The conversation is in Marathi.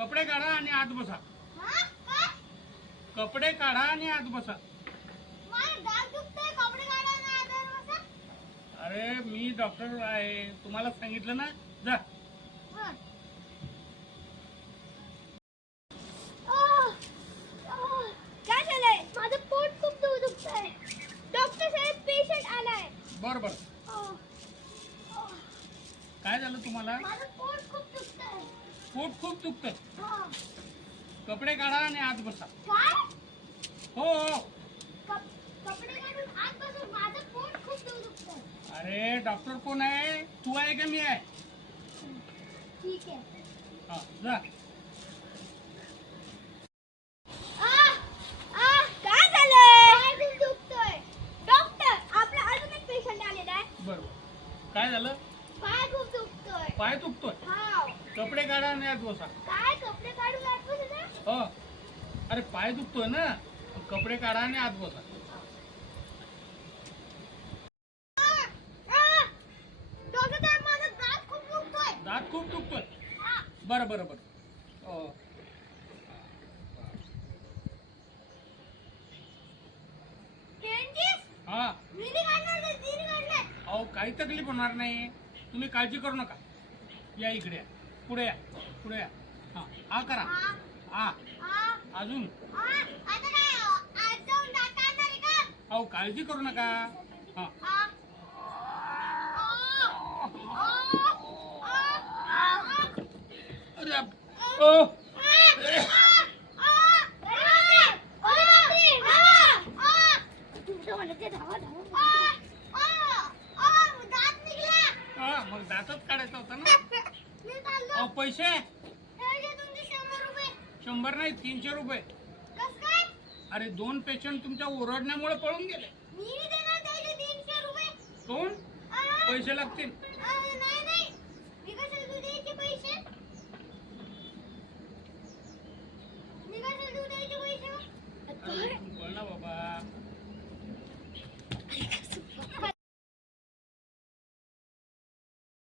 कपडे काढा आणि आत बसा. हा काय? कपडे काढा आणि आत बसा. मला दात दुखतंय, कपडे काढा ना आधार बसा. अरे मी डॉक्टर आहे, तुम्हाला सांगितलं ना. जा. हं. आह, आह, काय झालंय? माझं पोट खूप दुखतंय. डॉक्टर साहेब, पेशंट आलाय. बर बर. आह, आह, काय झालं तुम्हाला? माझं पोट खूप दुखतंय. पोट खूप दुखतं. हा. कपडे काढा आणि आत बसा. काय? हो हो. कपडे काढून आत बसून माझं पोट खूप दुखतंय. अरे डॉक्टर कोण आहे? तू आहे का मी आहे? ठीक आहे. हा जा. काय झालंय? पाय खूप दुखतोय. डॉक्टर, आपला अजून एक पेशंट आलेला आहे. बर. काय झालं? पाय खूप दुखतोय. पाय दुखतोय. हाव. कपडे काढा आणि आत बसा. काय कपडे काढून आत बसायचं? हो. अरे पाय दुखतोय ना, कपडे काढा आणि आत बसा. डॉक्टर साहेब, माझा दात खूप दुखतोय. दात खूप दुखतोय. हा. बरं बरं बरं. हो. केंजीस? हा. मी नाही काढणार ते, तिने काढलंय. अहो काही तकलीफ होणार नाही, तुम्ही काळजी करू नका. या इकडे या, पुढे या, पुढे या. हा हा करा. हा. हा हा. अजून. आता काय? आज जाऊन दात काढणार आहे का? अहो काळजी करू नका. हा हा. अरे ओ. हा मग दातच काढायचा होता ना. अहो पैसे 100 नाही 300 रुपये. अरे 2 पेशंट तुमच्या ओरडण्यामुळे पळून गेले. कोण? पैसे लागतील. अरे बोल ना बाबा.